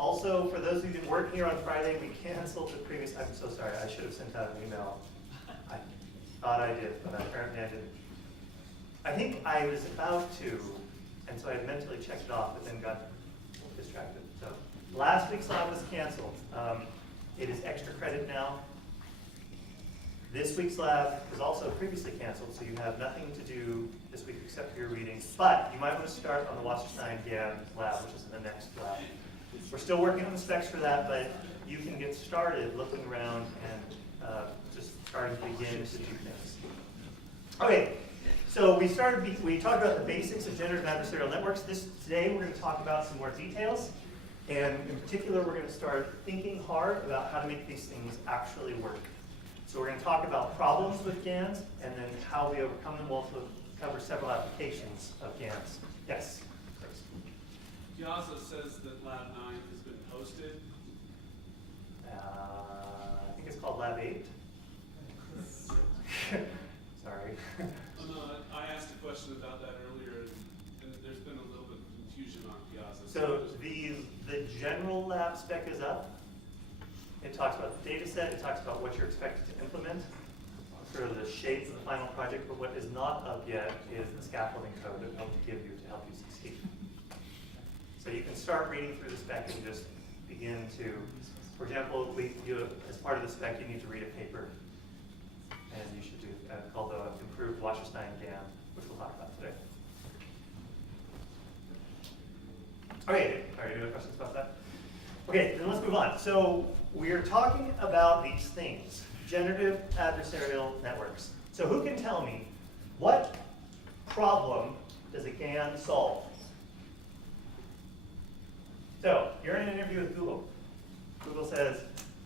Also, for those of you that weren't here on Friday, we canceled the previous, I'm so sorry, I should have sent out an email. I thought I did, but apparently I didn't. I think I was about to, and so I had mentally checked it off, but then got distracted. So last week's lab was canceled. It is extra credit now. This week's lab was also previously canceled, so you have nothing to do this week except for your readings. But you might want to start on the Wasserstein-GAN lab, which is the next lab. We're still working on the specs for that, but you can get started looking around and just starting to begin to do things. Okay, so we talked about the basics of generative adversarial networks. Today we're going to talk about some more details. And in particular, we're going to start thinking hard about how to make these things actually work. So we're going to talk about problems with GANs and then how we overcome them. We'll also cover several applications of GANs. Yes? Piazza says that Lab 9 has been posted. I think it's called Lab 8. Sorry. I asked a question about that earlier, and there's been a little bit of confusion on Piazza. So the general lab spec is up. It talks about the data set. It talks about what you're expected to implement, sort of the shape of the final project. But what is not up yet is the scaffolding code that we'll give you to help you succeed. So you can start reading through the spec and just begin to, for example, as part of the spec, you need to read a paper. And you should do called the Improved Wasserstein-GAN, which we'll talk about today. Okay, all right, any other questions about that? Okay, then let's move on. So we're talking about these things, generative adversarial networks. So who can tell me what problem does a GAN solve? So you're in an interview with Google. Google says,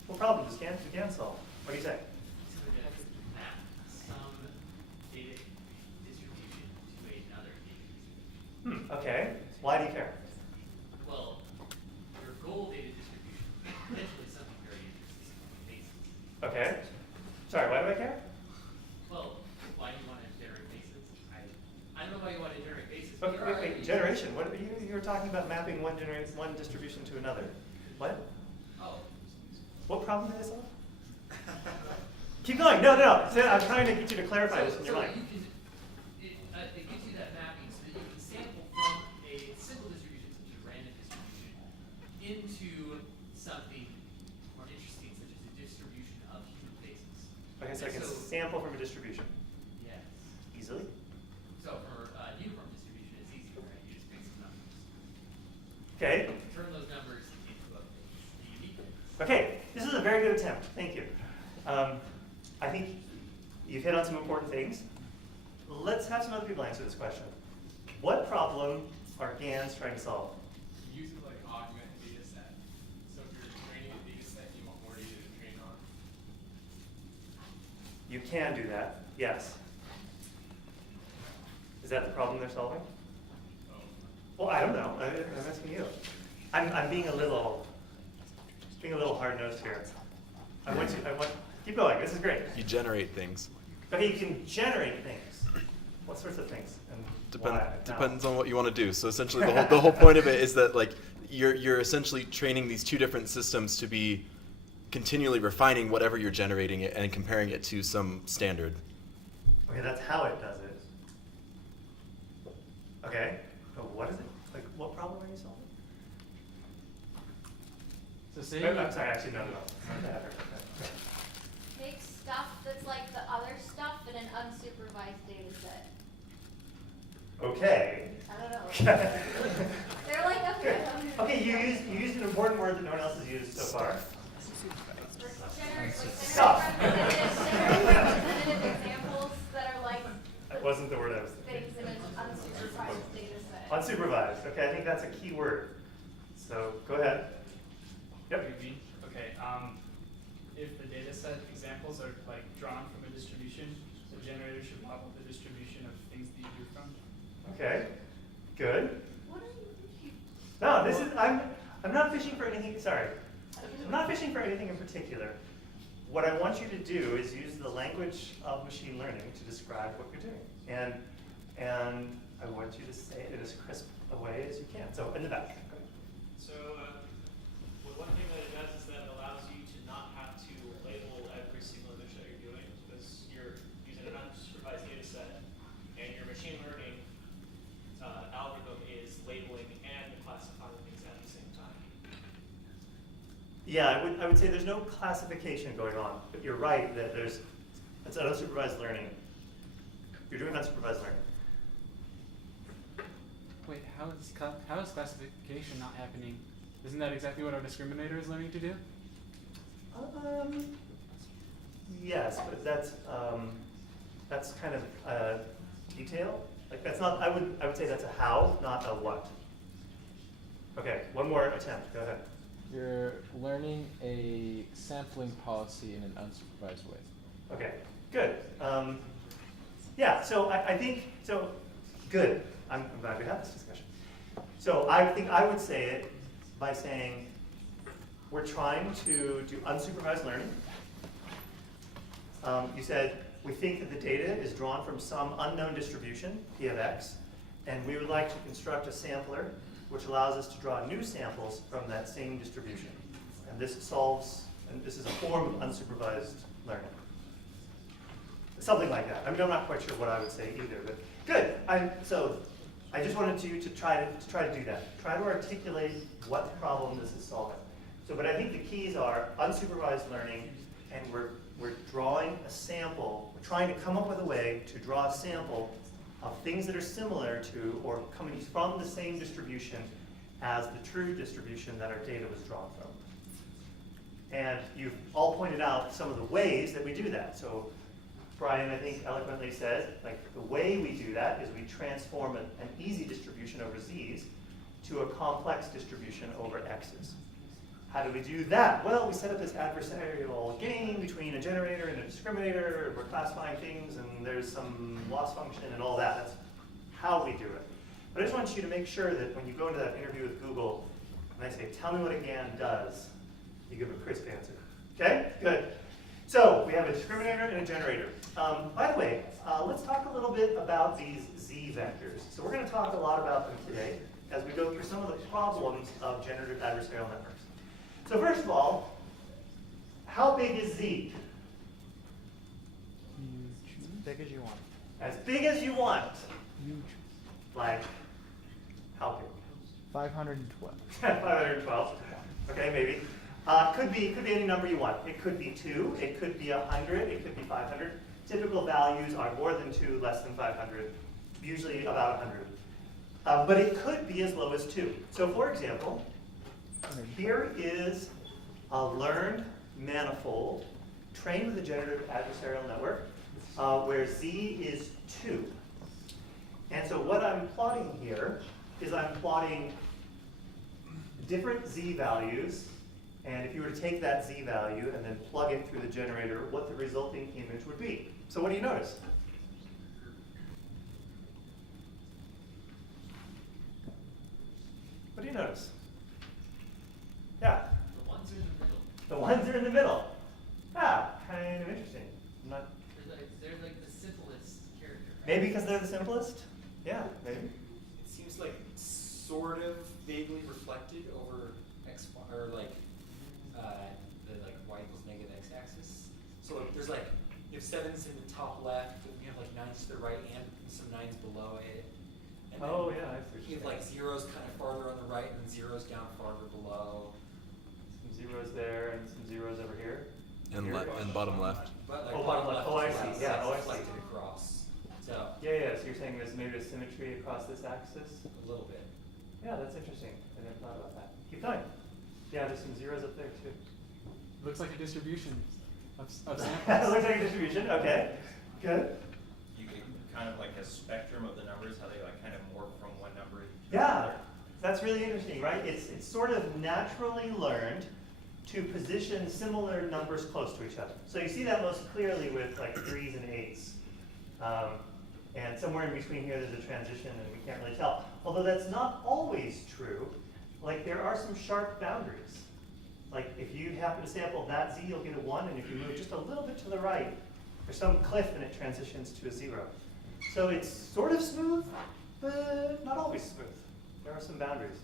what problem does GAN solve? What do you say? Map some data distribution to another data distribution. Okay. Why do you care? Well, your goal data distribution is potentially something very interesting on basis. Okay. Sorry, why do I care? Well, why do you want to generate bases? I don't know why you want to generate bases. Okay, generation. What you were talking about mapping one distribution to another. What? Oh. What problem did I solve? Keep going. No. So I'm trying to get you to clarify this in your mind. It gives you that mapping so that you can sample from a simple distribution, such as a random distribution, into something more interesting, such as a distribution of human faces. Okay, so I can sample from a distribution Yes. easily. So for a uniform distribution, it's easy, right? You just pick some numbers. Okay. Turn those numbers into a unique face. Okay. This is a very good attempt. Thank you. I think you've hit on some important things. Let's have some other people answer this question. What problem are GANs trying to solve? Use it like augment data set. So if you're training a data set, you want more data to train on. You can do that, yes. Is that the problem they're solving? Oh. Well, I don't know. I'm asking you. I'm being a little hard-nosed here. Keep going. This is great. You generate things. Okay, you can generate things. What sorts of things? And why? Depends on what you want to do. So essentially, the whole point of it is that like you're essentially training these two different systems to be continually refining whatever you're generating it and comparing it to some standard. Okay, that's how it does it. Okay, but what is it? Like, what problem are you solving? So say I'm sorry, actually, no. Not that. Make stuff that's like the other stuff in an unsupervised data set. Okay. I don't know. They're like up Good. here. Okay, you used an important word that no one else has used so far. Stuff. Representative examples that are like That wasn't the word I was thinking. things in an unsupervised data set. Unsupervised. Okay, I think that's a key word. So go ahead. Yep. Maybe. Okay. If the data set examples are like drawn from a distribution, the generator should model the distribution of things that you drew from. Okay. Good. What are you thinking? No, this is I'm not fishing for anything. Sorry, I'm not fishing for anything in particular. What I want you to do is use the language of machine learning to describe what you're doing, and I want you to say it in as crisp a way as you can. So in the back. So Yeah, I would say there's no classification going on, but you're right that it's unsupervised learning. You're doing unsupervised learning. Wait, how is classification not happening? Isn't that exactly what our discriminator is learning to do? Yes, but that's kind of detail. Like that's not. I would say that's a how, not a what. Okay, one more attempt. Go ahead. You're learning a sampling policy in an unsupervised way. Okay, good. Yeah, so I think, so good. I'm glad we had this discussion. So I think I would say it by saying we're trying to do unsupervised learning. You said we think that the data is drawn from some unknown distribution, P of X, and we would like to construct a sampler which allows us to draw new samples from that same distribution. And this solves, and this is a form of unsupervised learning. Something like that. I mean, I'm not quite sure what I would say either, but good. So I just wanted you to try to do that. Try to articulate what problem this is solving. So, but I think the keys are unsupervised learning, and we're drawing a sample. We're trying to come up with a way to draw a sample of things that are similar to or coming from the same distribution as the true distribution that our data was drawn from. And you've all pointed out some of the ways that we do that. So Brian, I think, eloquently said, like, the way we do that is we transform an easy distribution over z's to a complex distribution over x's. How do we do that? Well, we set up this adversarial game between a generator and a discriminator. We're classifying things, and there's some loss function and all that. That's how we do it. But I just want you to make sure that when you go into that interview with Google, and they say, tell me what a GAN does, you give a crisp answer. Okay? Good. So we have a discriminator and a generator. By the way, let's talk a little bit about these z vectors. So we're going to talk a lot about them today as we go through some of the problems of generative adversarial networks. So first of all, how big is z? Huge. As big as you want. As big as you want. Huge. Like, how big? 512. 512. Okay, maybe. Could be any number you want. It could be 2, it could be 100, it could be 500. Typical values are more than 2, less than 500, usually about 100. But it could be as low as 2. So for example, here is a learned manifold trained with a generative adversarial network where z is 2. And so what I'm plotting here is I'm plotting different z values, and if you were to take that z value and then plug it through the generator, what the resulting image would be. So what do you notice? What do you notice? Yeah. The ones are in the middle. The ones are in the middle. Ah, kind of interesting. I'm not, They're like the simplest character. Right? maybe because they're the simplest? Yeah, maybe. It seems like sort of vaguely reflected over x, or like the like y equals negative x-axis. So like, there's like you have 7s in the top left, and you have like 9s to the right, and some 9s below it. And then Oh, yeah, I see what you you're have like saying. zeros kind of farther on the right, and then zeros down farther below. Some zeros there and some zeros over here. And, Here. and bottom left. But like Oh, bottom left. Oh, I is see. Yeah, oh, I see. reflected across. So Yeah, so you're saying there's maybe a symmetry across this axis? a little bit. Yeah, that's interesting. I never thought about that. Keep going. Yeah, there's some zeros up there too. Looks like a distribution of Looks samples. like a distribution. Okay, good. You could kind of like a spectrum of the numbers, how they like kind of morph from one number to Yeah, another. that's really interesting, right? It's sort of naturally learned to position similar numbers close to each other. So you see that most clearly with like 3s and 8s. And somewhere in between here there's a transition and we can't really tell. Although that's not always true. Like there are some sharp boundaries. Like if you happen to sample that z, you'll get a 1, and if you move just a little bit to the right, there's some cliff and it transitions to a 0. So it's sort of smooth, but not always smooth. There are some boundaries.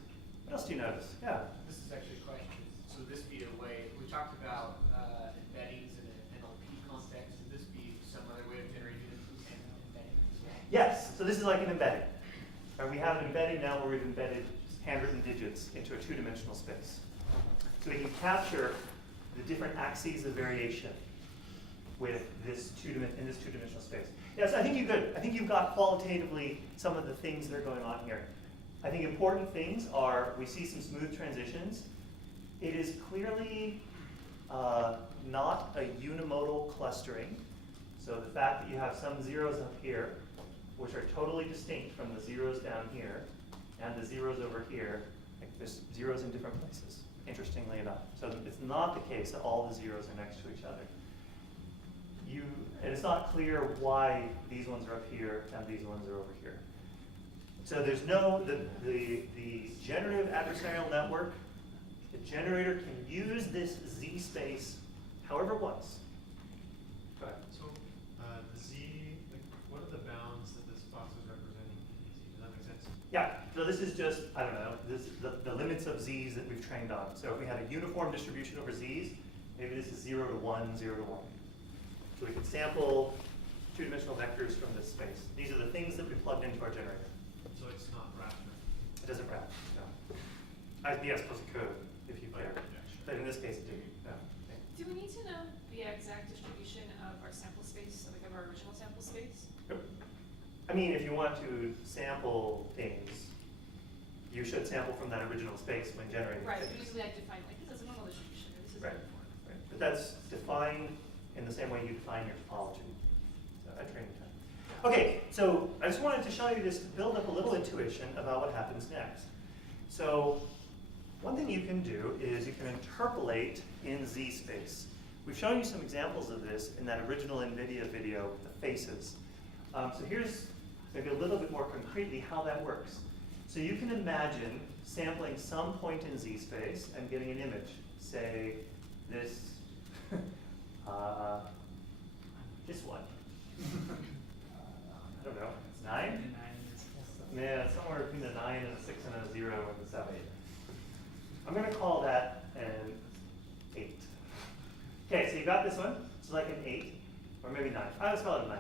What else do you notice? Yeah. This is actually a question. So this be a way, we talked about embeddings in an NLP context. Would this be some other way of generating embeddings as well? Yes, so this is like an embedding. We have an embedding now where we've embedded just handwritten digits into a two-dimensional space. So we can capture the different axes of variation with this in this two-dimensional space. Yes, I think you could. I think you've got qualitatively some of the things that are going on here. I think important things are we see some smooth transitions. It is clearly not a unimodal clustering. So the fact that you have some zeros up here, which are totally distinct from the zeros down here, and the zeros over here, like there's zeros in different places, interestingly enough. So it's not the case that all the zeros are next to each other. And it's not clear why these ones are up here and these ones are over here. So there's no, the generative adversarial network, the generator can use this Z space however it wants. Go ahead. So the Z, like, what are the bounds that this box is representing in Z? Does that make sense? Yeah, so this is just, I don't know, this is the limits of Z's that we've trained on. So if we had a uniform distribution over Z's, maybe this is 0 to 1, 0 to 1. So we could sample two-dimensional vectors from this space. These are the things that we plugged into our generator. So it's not raster. It doesn't wrap, no. I suppose it could, if you care. But in this case, it didn't, no. Do we need to know the exact distribution of our sample space, like of our original sample space? Nope. I mean, if you want to sample things, you should sample from that original space when generating Right, things. but usually I define, like, this is a normal distribution, or this is Right. uniform. Right. But that's defined in the same way you define your topology. So at training time. Okay, so I just wanted to show you this to build up a little intuition about what happens next. So one thing you can do is you can interpolate in Z space. We've shown you some examples of this in that original NVIDIA video, the faces. So here's maybe a little bit more concretely how that works. So you can imagine sampling some point in Z space and getting an image. Say this, this one. I don't know, 9? Yeah, somewhere between the 9 and a 6 and a 0 and the 7. I'm going to call that an 8. Okay, so you got this one. It's like an 8, or maybe 9. Let's call it a 9.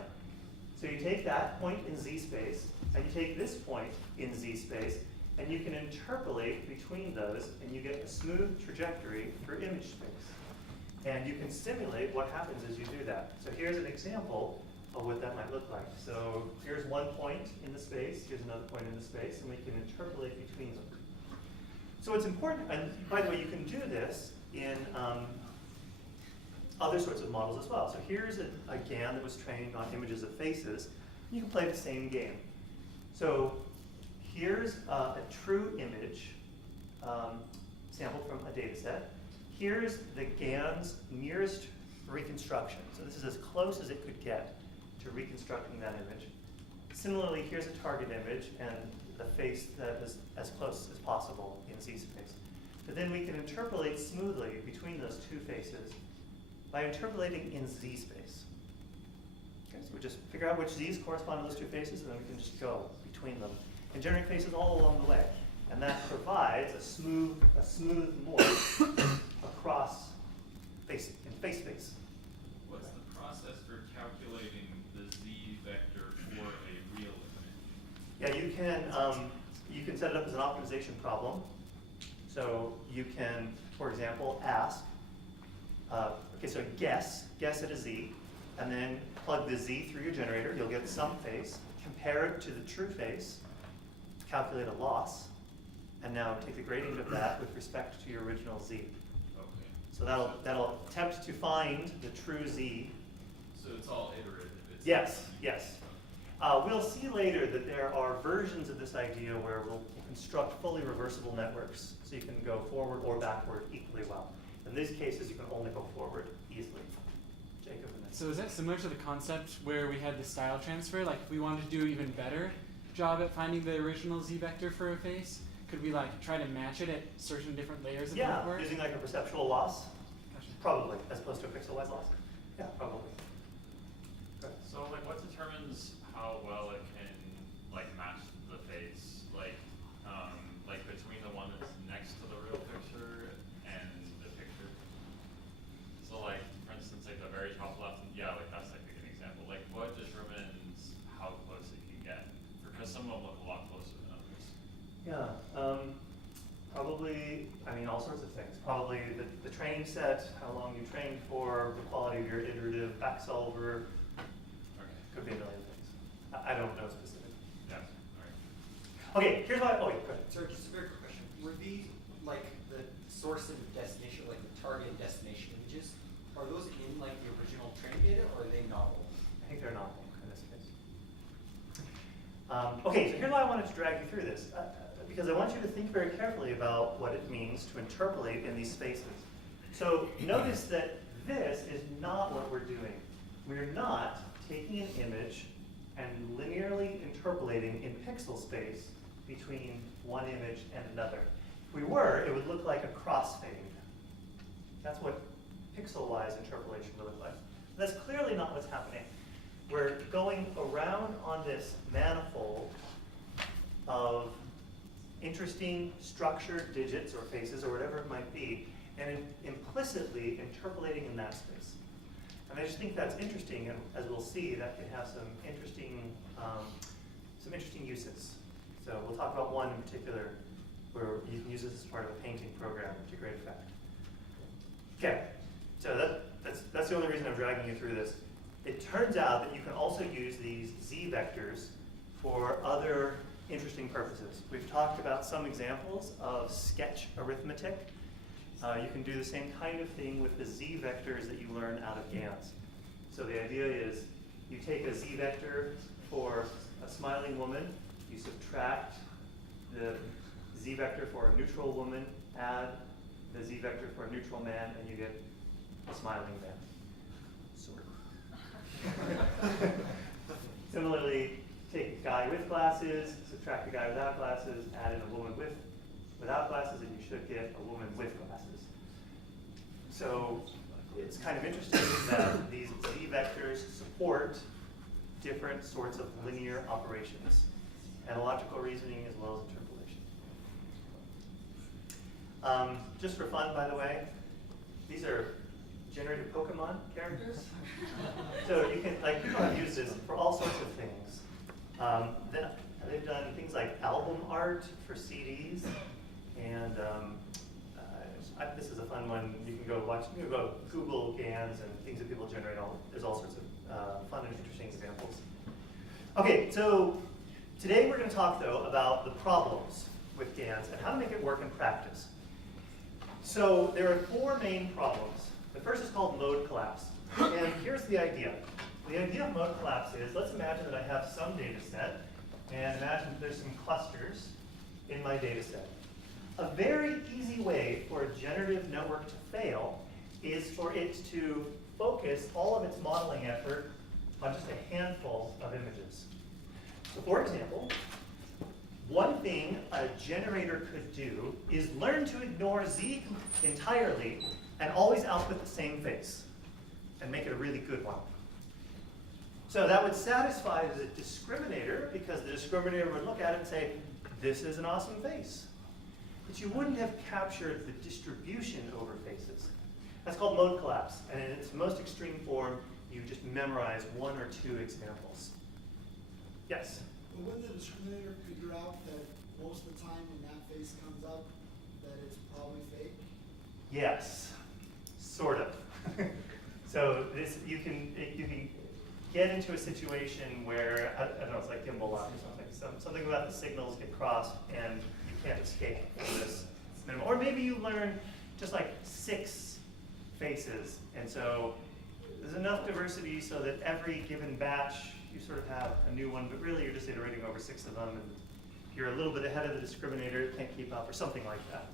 So you take that point in Z space, and you take this point in Z space, and you can interpolate between those, and you get a smooth trajectory for image space. And you can simulate what happens as you do that. So here's an example of what that might look like. So here's one point in the space, here's another point in the space, and we can interpolate between them. So it's important, and by the way, you can do this in other sorts of models as well. So here's a GAN that was trained on images of faces. You can play the same game. So here's a true image sampled from a data set. Here's the GAN's nearest reconstruction. So this is as close as it could get to reconstructing that image. Similarly, here's a target image and the face that is as close as possible in Z space. But then we can interpolate smoothly between those two faces by interpolating in Z space. Okay, so we just figure out which Z's correspond to those two faces, and then we can just go between them and generate faces all along the way. And that provides a smooth morph across face space. What's the process for calculating the Z vector for a real image? Yeah, you can set it up as an optimization problem. So you can, for example, ask, okay, so guess at a Z, and then plug the Z through your generator. You'll get some face. Compare it to the true face. Calculate a loss. And now take the gradient of that with respect to your original Z. Okay. So that'll attempt to find the true Z. So it's all iterative. Yes. We'll see later that there are versions of this idea where we'll construct fully reversible networks, so you can go forward or backward equally well. In these cases, you can only go forward easily. Jacob, and then. So is that similar to the concept where we had the style transfer? Like if we wanted to do even better job at finding the original Z vector for a face, could we like try to match it at certain different layers of the network? Yeah, using like a perceptual loss, Gotcha. probably, as opposed to a pixel-wise loss. Yeah, probably. So like what determines how well it can like match the face, like between the one that's next to the real picture and the picture? So like for instance like the very top left, yeah, like that's like a good example. Like what determines how close it can get? Because some of them look a lot closer than others. Yeah. I mean, all sorts of things. Probably the training set, how long you trained for, the quality of your iterative back solver. Could be a million things. I don't know specifically. Yes, alright. Okay, here's why. Oh, yeah, go ahead. Sorry, just a very quick question. Were these like the source and destination, like the target and destination images? Are those in like the original training data, or are they novel? I think they're novel in this case. Okay, so here's why I wanted to drag you through this. Because I want you to think very carefully about what it means to interpolate in these spaces. So notice that this is not what we're doing. We're not taking an image and linearly interpolating in pixel space between one image and another. If we were, it would look like a crossfade. That's what pixel-wise interpolation would look like. That's clearly not what's happening. We're going around on this manifold of interesting structured digits or faces or whatever it might be, and implicitly interpolating in that space. And I just think that's interesting, and as we'll see, that can have some interesting uses. So we'll talk about one in particular where you can use this as part of a painting program to great effect. Okay, so that's the only reason I'm dragging you through this. It turns out that you can also use these Z vectors for other interesting purposes. We've talked about some examples of sketch arithmetic. You can do the same kind of thing with the Z vectors that you learn out of GANs. So the idea is you take a Z vector for a smiling woman, you subtract the Z vector for a neutral woman, add the Z vector for a neutral man, and you get a smiling man. Sort of. Similarly, take a guy with glasses, subtract a guy without glasses, add in a woman without glasses, and you should get a woman with glasses. So it's kind of interesting that these Z vectors support different sorts of linear operations, analogical reasoning as well as interpolation. Just for fun, by the way, these are generated Pokemon characters. So you can, like, people have used this for all sorts of things. They've done things like album art for CDs, and this is a fun one. You can go watch, you can go Google GANs and things that people generate. There's all sorts of fun and interesting examples. Okay, so today we're going to talk though about the problems with GANs and how to make it work in practice. So there are 4 main problems. The first is called mode collapse, and here's the idea. The idea of mode collapse is, let's imagine that I have some data set, and imagine that there's some clusters in my data set. A very easy way for a generative network to fail is for it to focus all of its modeling effort on just a handful of images. So for example, one thing a generator could do is learn to ignore Z entirely and always output the same face and make it a really good one. So that would satisfy the discriminator, because the discriminator would look at it and say, this is an awesome face. But you wouldn't have captured the distribution over faces. That's called mode collapse. And in its most extreme form, you just memorize 1 or 2 examples. Yes? But wouldn't the discriminator figure out that most of the time when that face comes up, that it's probably fake? Yes, sort of. So this, you can get into a situation where, I don't know, it's like gimbal lock or something. Something about the signals get crossed and you can't escape from this minimum. Or maybe you learn just like 6 faces, and so there's enough diversity so that every given batch you sort of have a new one, but really you're just iterating over 6 of them, and you're a little bit ahead of the discriminator, can't keep up, or something like that.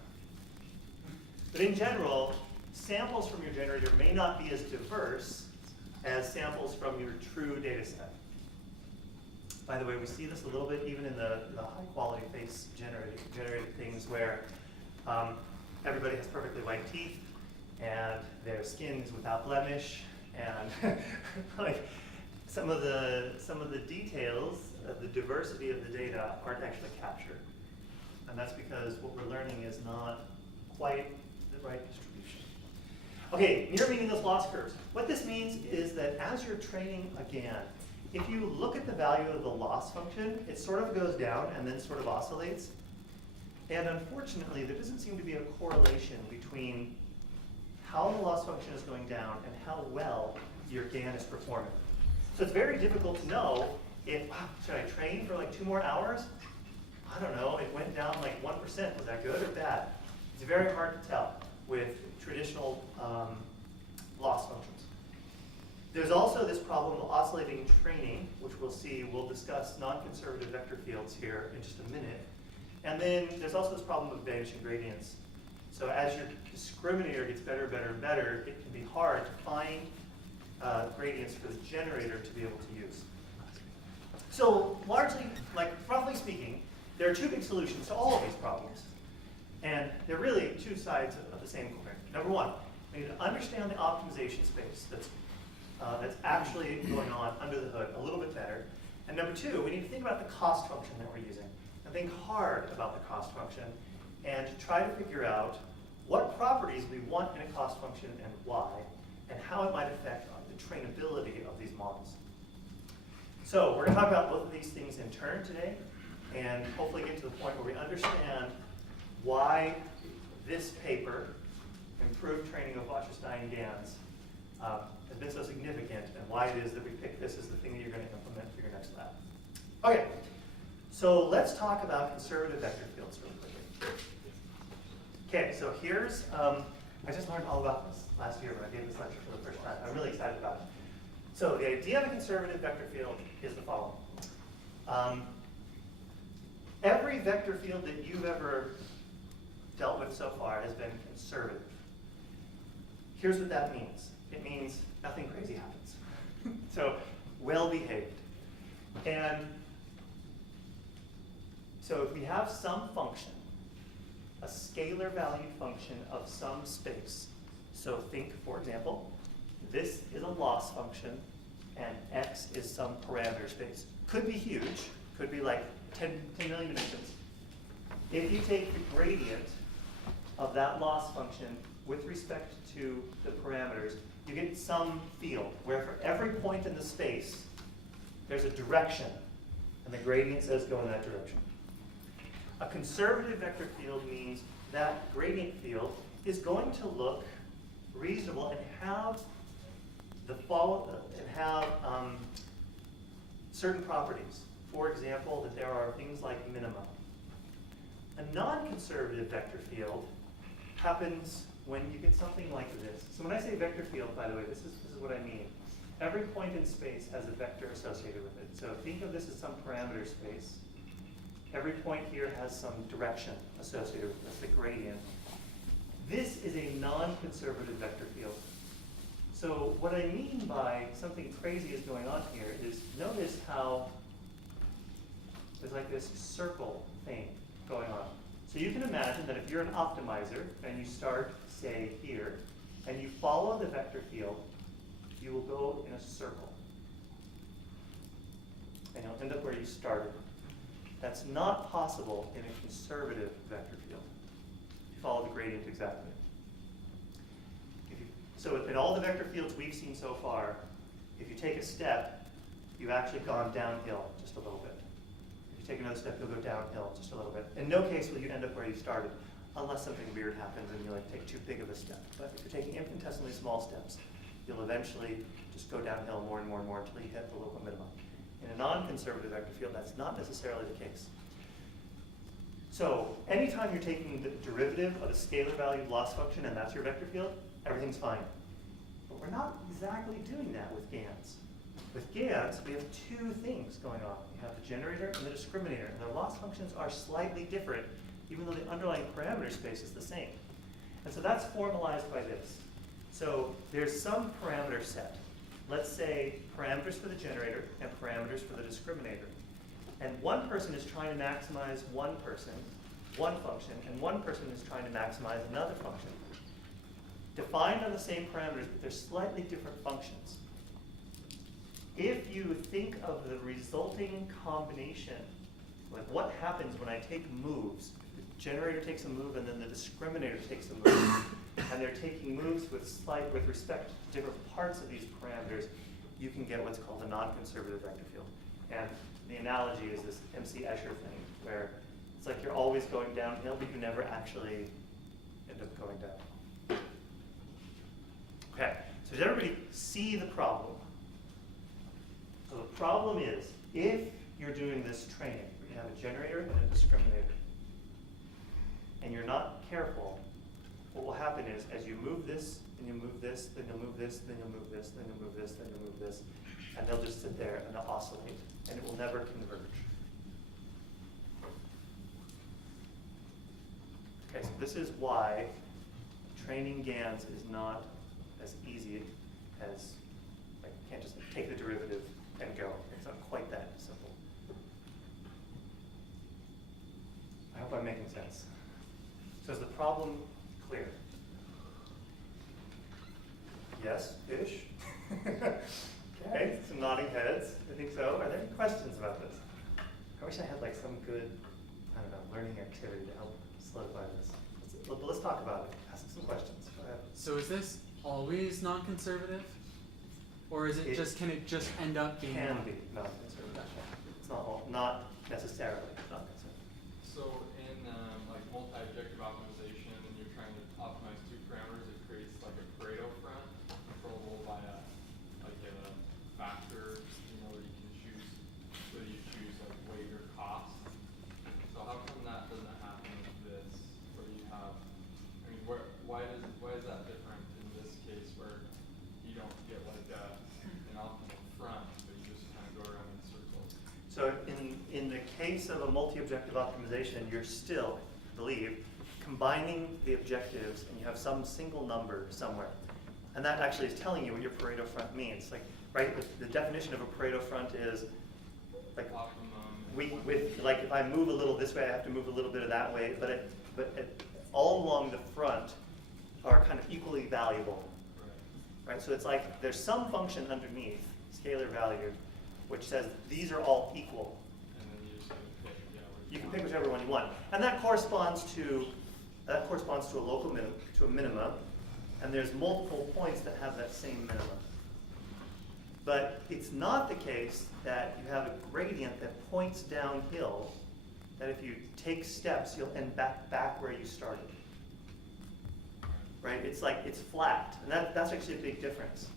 But in general, samples from your generator may not be as diverse as samples from your true data set. By the way, we see this a little bit even in the high quality face generated things where everybody has perfectly white teeth and their skin is without blemish, and like some of the details of the diversity of the data aren't actually captured. And that's because what we're learning is not quite the right distribution. Okay, near meaningless loss curves. What this means is that as you're training again, if you look at the value of the loss function, it sort of goes down and then sort of oscillates. And unfortunately, there doesn't seem to be a correlation between how the loss function is going down and how well your GAN is performing. So it's very difficult to know if, wow, should I train for like 2 more hours? I don't know, it went down like 1%. Was that good or bad? It's very hard to tell with traditional loss functions. There's also this problem of oscillating training, which we'll discuss non-conservative vector fields here in just a minute. And then there's also this problem of vanishing gradients. So as your discriminator gets better, better, and better, it can be hard to find gradients for the generator to be able to use. So largely, like roughly speaking, there are 2 big solutions to all of these problems. And they're really 2 sides of the same coin. Number 1, we need to understand the optimization space that's actually going on under the hood a little bit better. And number 2, we need to think about the cost function that we're using. And think hard about the cost function and try to figure out what properties we want in a cost function and why, and how it might affect the trainability of these models. So we're going to talk about both of these things in turn today, and hopefully get to the point where we understand why this paper, Improved Training of Wasserstein GANs, has been so significant, and why it is that we picked this as the thing that you're going to implement for your next lab. Okay, so let's talk about conservative vector fields really quickly. Okay, so here's, I just learned all about this last year when I gave this lecture for the first time. I'm really excited about it. So the idea of a conservative vector field is the following. Every vector field that you've ever dealt with so far has been conservative. Here's what that means. It means nothing crazy happens. So well behaved. And so if we have some function, a scalar valued function of some space. So think, for example, this is a loss function and x is some parameter space. Could be huge, could be like 10 million dimensions. If you take the gradient of that loss function with respect to the parameters, you get some field where for every point in the space, there's a direction, and the gradient says go in that direction. A conservative vector field means that gradient field is going to look reasonable and have certain properties. For example, that there are things like minima. A non-conservative vector field happens when you get something like this. So when I say vector field, by the way, this is what I mean. Every point in space has a vector associated with it. So think of this as some parameter space. Every point here has some direction associated with this, the gradient. This is a non-conservative vector field. So what I mean by something crazy is going on here is notice how there's like this circle thing going on. So you can imagine that if you're an optimizer and you start, say, here, and you follow the vector field, you will go in a circle. And you'll end up where you started. That's not possible in a conservative vector field. You follow the gradient exactly. So in all the vector fields we've seen so far, if you take a step, you've actually gone downhill just a little bit. If you take another step, you'll go downhill just a little bit. In no case will you end up where you started, unless something weird happens and you like take too big of a step. But if you're taking infinitesimally small steps, you'll eventually just go downhill more and more and more until you hit the local minimum. In a non-conservative vector field, that's not necessarily the case. So anytime you're taking the derivative of a scalar valued loss function and that's your vector field, everything's fine. But we're not exactly doing that with GANs. With GANs, we have 2 things going on. We have the generator and the discriminator, and their loss functions are slightly different, even though the underlying parameter space is the same. And so that's formalized by this. So there's some parameter set. Let's say parameters for the generator and parameters for the discriminator. And one person is trying to maximize one function, and one person is trying to maximize another function. Defined on the same parameters, but they're slightly different functions. If you think of the resulting combination, like what happens when I take moves, the generator takes a move and then the discriminator takes a move, and they're taking moves with respect to different parts of these parameters, you can get what's called a non-conservative vector field. And the analogy is this MC Escher thing, where It's like you're always going downhill, but you never actually end up going down. Okay, so does everybody see the problem? So the problem is, if you're doing this training, you have a generator and a discriminator, and you're not careful, what will happen is, as you move this, then you'll move this, then you'll move this, then you'll move this, then you'll move this, then you'll move this, and they'll just sit there and they'll oscillate, and it will never converge. Okay, so this is why training GANs is not as easy as, like, you can't just take the derivative and go. It's not quite that simple. I hope I'm making sense. So is the problem clear? Yes, ish? Okay, some nodding heads. I think so. Are there any questions about this? I wish I had like some good, I don't know, learning activity to help solidify this. Let's talk about it. Ask some questions. Go ahead. So is this always non-conservative? Or is it, can it just end up being Can be non-conservative. It's not necessarily non-conservative. So in like multi-objective optimization, and you're trying to optimize two parameters, it creates like a Pareto front controllable by a factor, where you can choose whether you choose like weight or cost. So how come that doesn't happen with this, where you have? I mean, why is that different in this case, where you don't get like an optimal front, but you just kind of go around in circles? So in the case of a multi-objective optimization, you're still, I believe, combining the objectives, and you have some single number somewhere. And that actually is telling you what your Pareto front means. Like, right, the definition of a Pareto front is, like, like if I move a little this way, I have to move a little bit of that way, but all along the front are kind of equally valuable. Right, so it's like there's some function underneath, scalar value, which says these are all equal. And then you just pick, you can pick whichever one you want, and that corresponds to a local minimum, to a minima, and there's multiple points that have that same minima. But it's not the case that you have a gradient that points downhill, that if you take steps, you'll end back where you started. Right? It's like it's flat, and that's actually a big difference.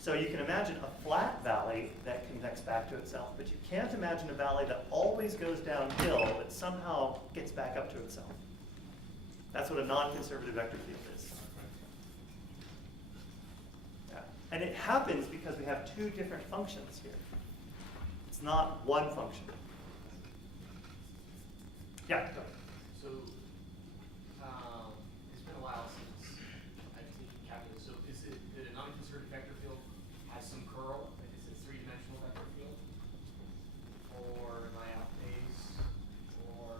So you can imagine a flat valley that connects back to itself, but you can't imagine a valley that always goes downhill but somehow gets back up to itself. That's what a non-conservative vector field is. Yeah. And it happens because we have two different functions here. It's not one function. Yeah, go. So, it's been a while since I've taken calculus. So is it that a non-conservative vector field has some curl? Like it's a three-dimensional vector field? Or am I out base? Or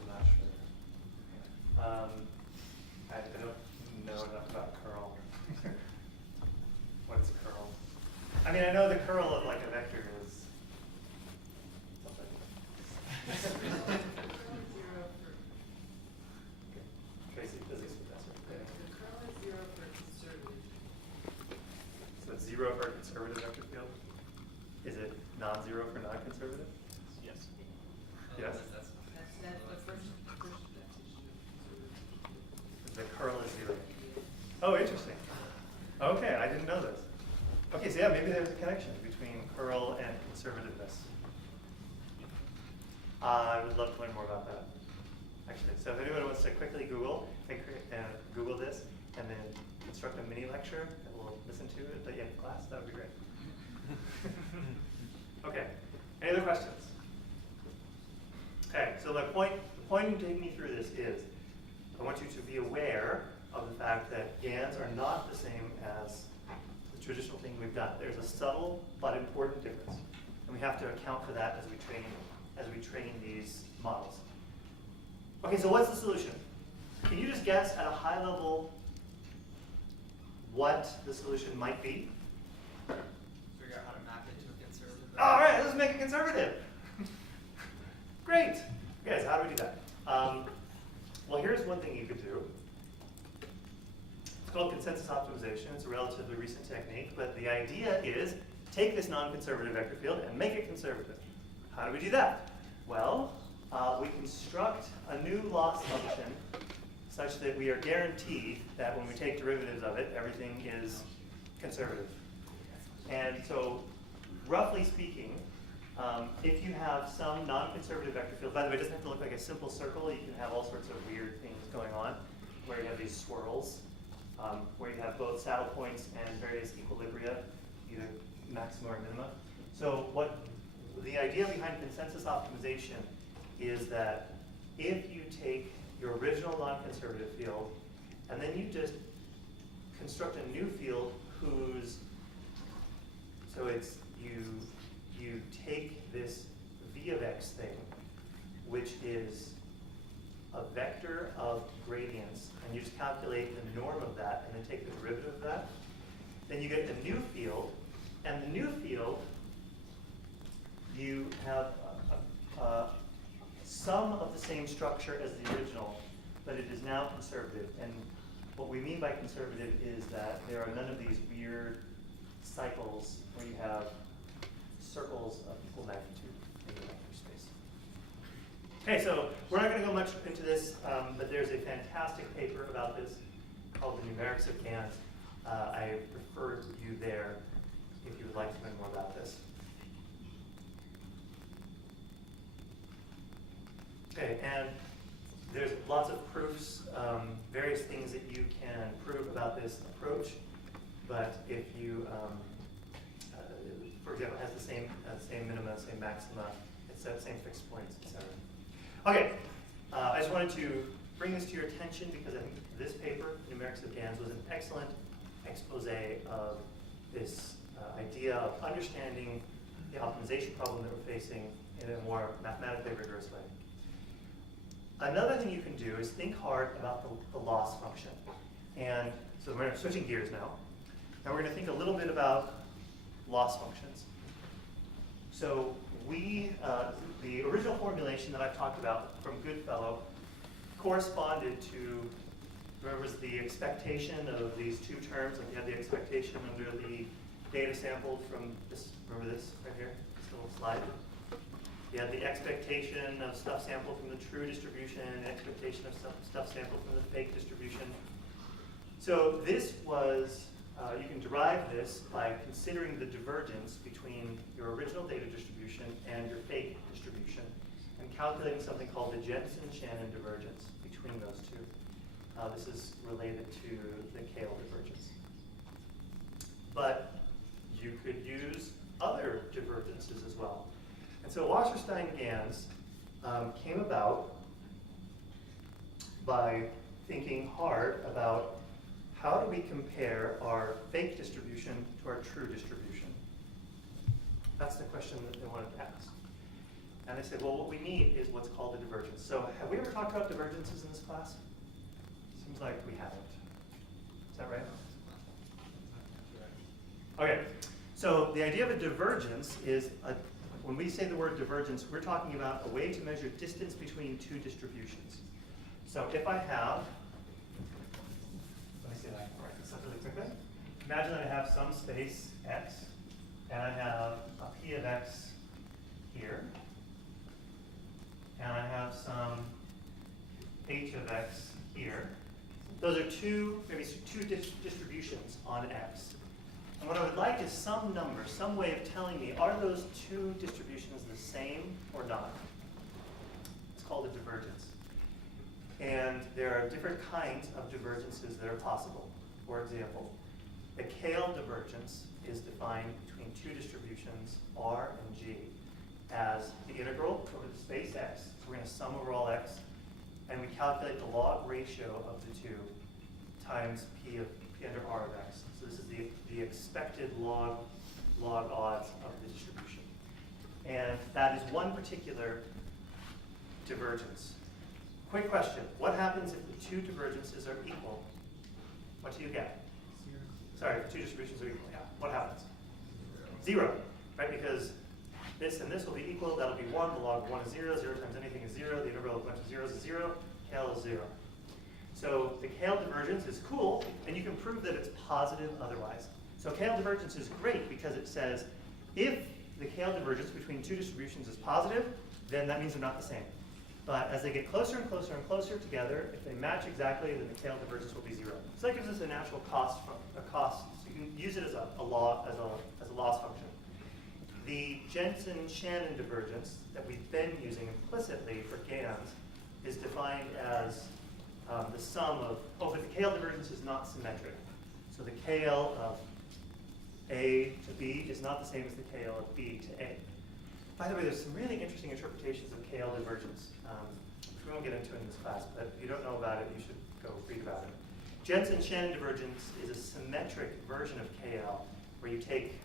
I'm not sure. I don't know enough about curl. What is curl? I mean, I know the curl of like a vector is something. Tracy, physics professor. The curl is 0 for conservative. So it's 0 for a conservative vector field? Is it non-zero for non-conservative? Yes. Yes? That's the first definition of conservative. The curl is 0. Oh, interesting. Okay, I didn't know this. Okay, so yeah, maybe there's a connection between curl and conservativeness. I would love to learn more about that, actually. So if anyone wants to quickly Google Google this and then construct a mini lecture that we'll listen to at the end of class, that would be great. Okay, any other questions? Okay, so the point in taking me through this is I want you to be aware of the fact that GANs are not the same as the traditional thing we've done. There's a subtle but important difference, and we have to account for that as we train these models. Okay, so what's the solution? Can you just guess at a high level what the solution might be? Figure out how to map it to a conservative. All right, let's make it conservative. Great. Okay, so how do we do that? Well, here's one thing you could do. It's called consensus optimization. It's a relatively recent technique, but the idea is take this non-conservative vector field and make it conservative. how do we do that? Well, we construct a new loss function such that we are guaranteed that when we take derivatives of it, everything is conservative. And so, roughly speaking, if you have some non-conservative vector field, by the way, it doesn't have to look like a simple circle. You can have all sorts of weird things going on, where you have these swirls, where you have both saddle points and various equilibria, either maxima or minima. So what the idea behind consensus optimization is that if you take your original non-conservative field, and then you just construct a new field whose, so it's, you take this v of x thing, which is a vector of gradients, and you just calculate the norm of that, and then take the derivative of that, then you get a new field, and the new field, you have some of the same structure as the original, but it is now conservative. And what we mean by conservative is that there are none of these weird cycles where you have circles of equal magnitude in the vector space. Okay, so we're not going to go much into this, but there's a fantastic paper about this called The Numerics of GANs. I refer you there if you would like to learn more about this. Okay, and there's lots of proofs, various things that you can prove about this approach, but if you, for example, it has the same minima, same maxima, it's the same fixed points, etc. Okay, I just wanted to bring this to your attention because I think this paper, Numerics of GANs, was an excellent expose of this idea of understanding the optimization problem that we're facing in a more mathematically rigorous way. Another thing you can do is think hard about the loss function. And so we're switching gears now. Now we're going to think a little bit about loss functions. So the original formulation that I've talked about from Goodfellow corresponded to, remember, was the expectation of these two terms. Like you had the expectation under the data sampled from this, remember this right here, this little slide? You had the expectation of stuff sampled from the true distribution, and expectation of stuff sampled from the fake distribution. So this was, you can derive this by considering the divergence between your original data distribution and your fake distribution, and calculating something called the Jensen-Shannon divergence between those two. This is related to the Kale divergence. But you could use other divergences as well. And so Wasserstein-Gans came about by thinking hard about how do we compare our fake distribution to our true distribution. That's the question that they wanted to ask. And they said, well, what we need is what's called a divergence. So have we ever talked about divergences in this class? Seems like we haven't. Is that right? Okay, so the idea of a divergence is, when we say the word divergence, we're talking about a way to measure distance between two distributions. So if I have, let me see that really quickly. Imagine that I have some space x, and I have a p of x here, and I have some h of x here. Those are maybe two distributions on x. And what I would like is some number, some way of telling me, are those two distributions the same or not? It's called a divergence. And there are different kinds of divergences that are possible. For example, the Kale divergence is defined between two distributions, r and g, as the integral over the space x. So we're going to sum over all x, and we calculate the log ratio of the two times p under r of x. So this is the expected log odds of the distribution. And that is one particular divergence. Quick question, what happens if the two divergences are equal? What do you get? Zero. Sorry, if the two distributions are equal, yeah. What happens? Zero, right? Because this and this will be equal, that'll be 1, the log of 1 is 0, 0 times anything is 0, the integral of a bunch of zeros is 0, Kale is 0. So the Kale divergence is cool, and you can prove that it's positive otherwise. So Kale divergence is great because it says if the KL divergence between two distributions is positive, then that means they're not the same. But as they get closer and closer and closer together, if they match exactly, then the KL divergence will be 0. So that gives us a natural cost, so you can use it as a loss function. The Jensen-Shannon divergence that we've been using implicitly for GANs is defined as the sum of, but the KL divergence is not symmetric. So the KL of A to B is not the same as the KL of B to A. By the way, there's some really interesting interpretations of KL divergence, which we won't get into in this class, but if you don't know about it, you should go read about it. Jensen-Shannon divergence is a symmetric version of KL, where you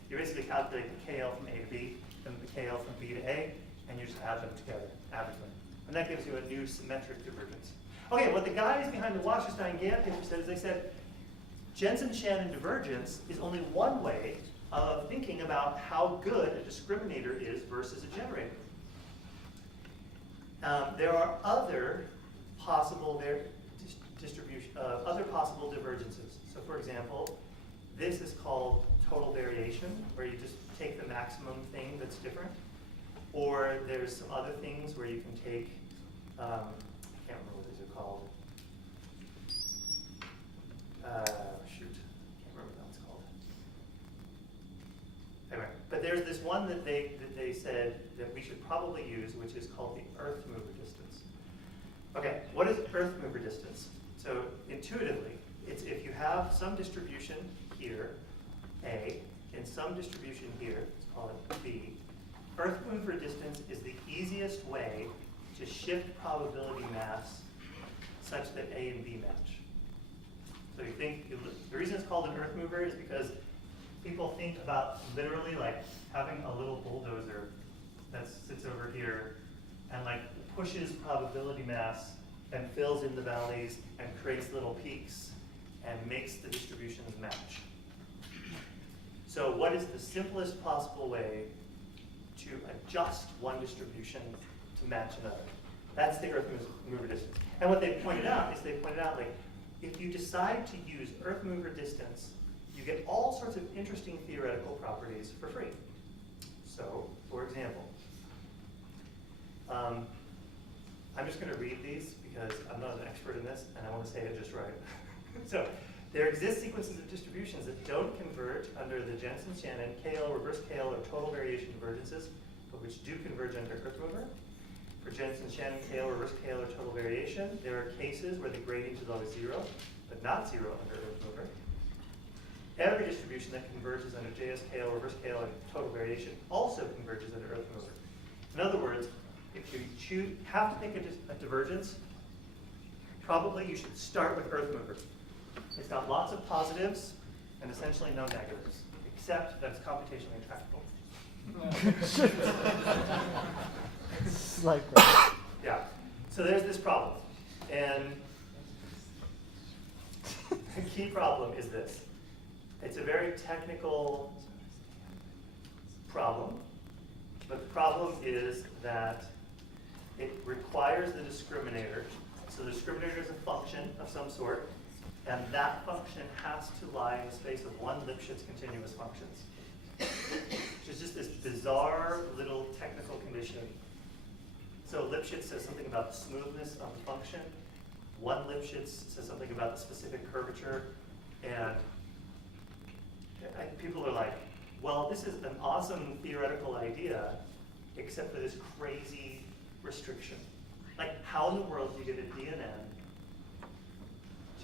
basically calculate the KL from A to B, and the KL from B to A, and you just add them together, average them. And that gives you a new symmetric divergence. Okay, what the guys behind the Wasserstein-Gant paper said is they said, Jensen-Shannon divergence is only one way of thinking about how good a discriminator is versus a generator. There are other possible other possible divergences. So for example, this is called total variation, where you just take the maximum thing that's different. Or there's some other things where you can take, I can't remember what these are called. Shoot, can't remember what that's called. Anyway, but there's this one that they said that we should probably use, which is called the Earth mover distance. Okay, what is Earth mover distance? So intuitively, it's if you have some distribution here, A, and some distribution here, let's call it B, Earth mover distance is the easiest way to shift probability mass such that A and B match. So you think, the reason it's called an earth mover is because people think about literally like having a little bulldozer that sits over here and like pushes probability mass and fills in the valleys and creates little peaks and makes the distributions match. So what is the simplest possible way to adjust one distribution to match another? That's the earth mover distance. And what they pointed out is like, if you decide to use earth mover distance, you get all sorts of interesting theoretical properties for free. So, for example, I'm just going to read these because I'm not an expert in this and I want to say it just right. So, there exist sequences of distributions that don't converge under the Jensen-Shannon, KL, reverse KL, or total variation divergences, but which do converge under earth mover. For Jensen-Shannon, KL, reverse KL, or total variation, there are cases where the gradient is always 0, but not 0 under earth mover. Every distribution that converges under JS-KL, reverse KL, and total variation also converges under earth mover. In other words, if you have to make a divergence, probably you should start with earth mover. It's got lots of positives and essentially no negatives, except that it's computationally intractable. Yeah. So there's this problem. And the key problem is this. It's a very technical problem, but the problem is that it requires the discriminator. So the discriminator is a function of some sort, and that function has to lie in the space of one Lipschitz continuous functions, which is just this bizarre little technical condition. So Lipschitz says something about the smoothness of the function. One Lipschitz says something about the specific curvature. And people are like, well, this is an awesome theoretical idea, except for this crazy restriction. Like, how in the world do you get a DNN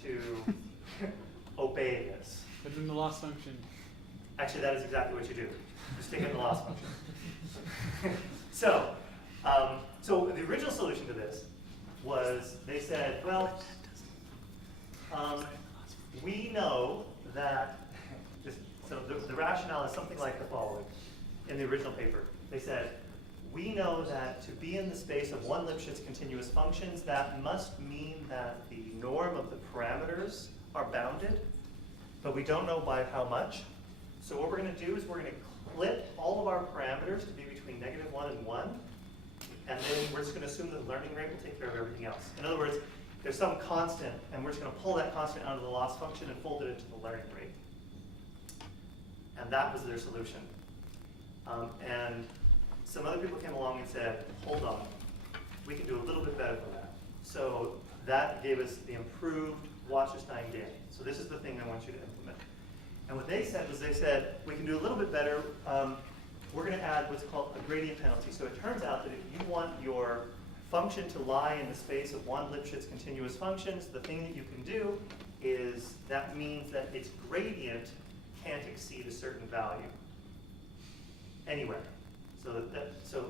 to obey this? But in the loss function. Actually, that is exactly what you do. You stick in the loss function. So the original solution to this was they said, well, we know that, so the rationale is something like the following in the original paper. They said, we know that to be in the space of one Lipschitz continuous functions, that must mean that the norm of the parameters are bounded, but we don't know by how much. So what we're going to do is we're going to clip all of our parameters to be between -1 and 1, and then we're just going to assume that the learning rate will take care of everything else. In other words, there's some constant, and we're just going to pull that constant out of the loss function and fold it into the learning rate. And that was their solution. And some other people came along and said, hold on, we can do a little bit better than that. So that gave us the improved Wasserstein gain. So this is the thing I want you to implement. And what they said was, they said, we can do a little bit better. We're going to add what's called a gradient penalty. So it turns out that if you want your function to lie in the space of one Lipschitz continuous functions, the thing that you can do is that means that its gradient can't exceed a certain value anywhere. So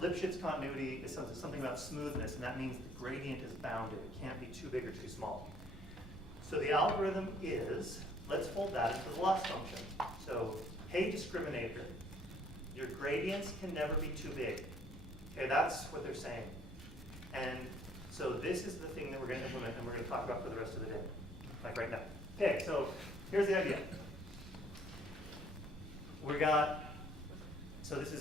Lipschitz continuity is something about smoothness, and that means the gradient is bounded. It can't be too big or too small. So the algorithm is, let's fold that into the loss function. So, hey discriminator, your gradients can never be too big. Okay, that's what they're saying. And so this is the thing that we're going to implement, and we're going to talk about for the rest of the day, like right now. Okay, so here's the idea. So this is